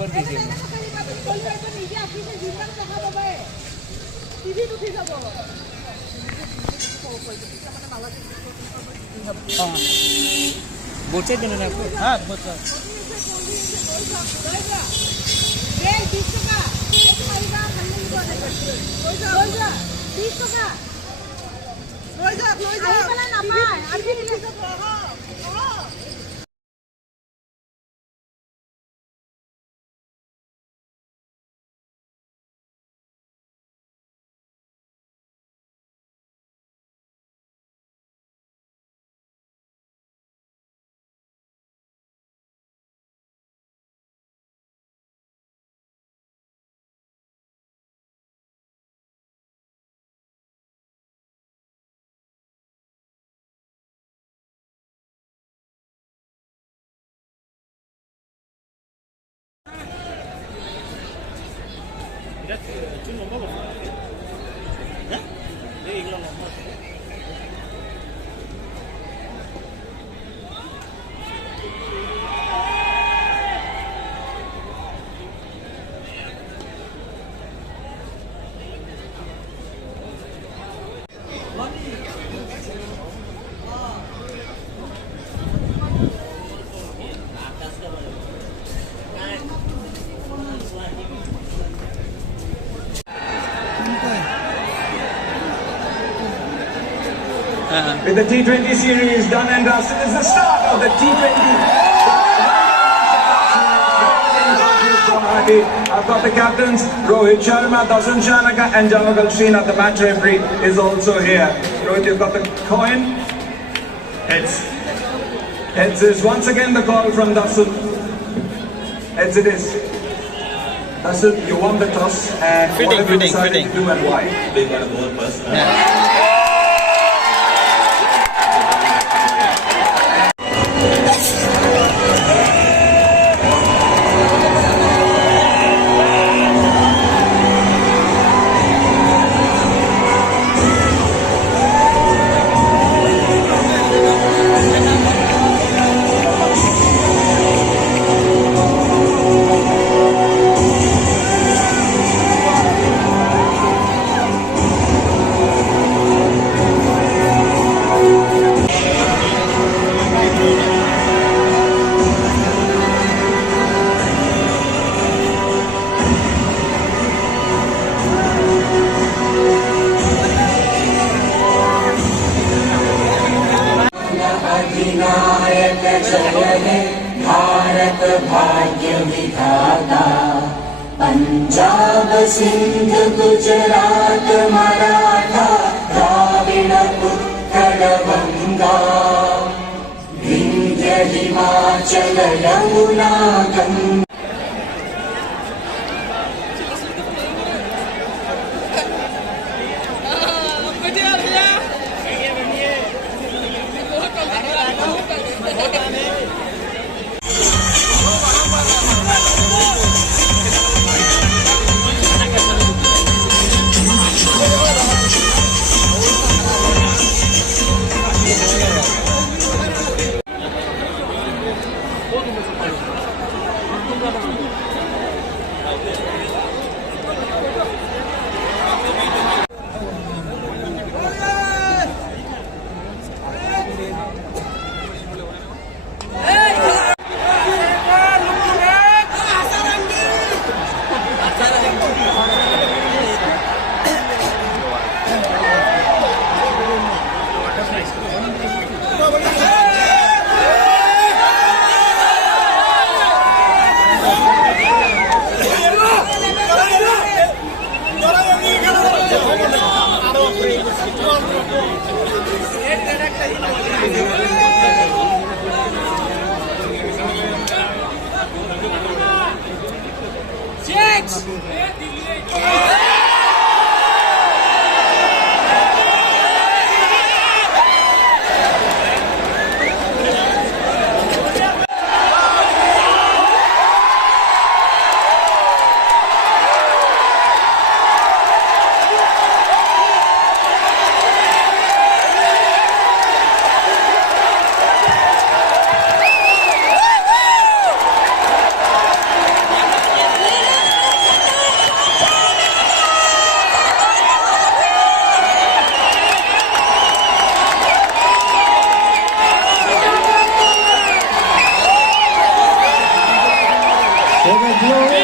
ऊपर कीजिए बोचे देना ना आपको हाँ बोचा 좀 넘어갔어. 네? 네, 이거 넘어갔어. With the T20 series done and dusted, it's the start of the T20. I've got the captains, Rohit Sharma, Dasan Chanaka and Jamagal Srinath. The match referee is also here. Rohit, you've got the coin. Heads. Heads is once again the call from Dasan. Heads it is. Dasan, you won the toss and what have you decided to do and why? They got a ball first. अधिनायक जय हे भारत भाग्य विधाता Punjab Sindh Gujarat Maratha Dravida Utkal Ganga Vindhya Himachal Yamuna Ganga Hey.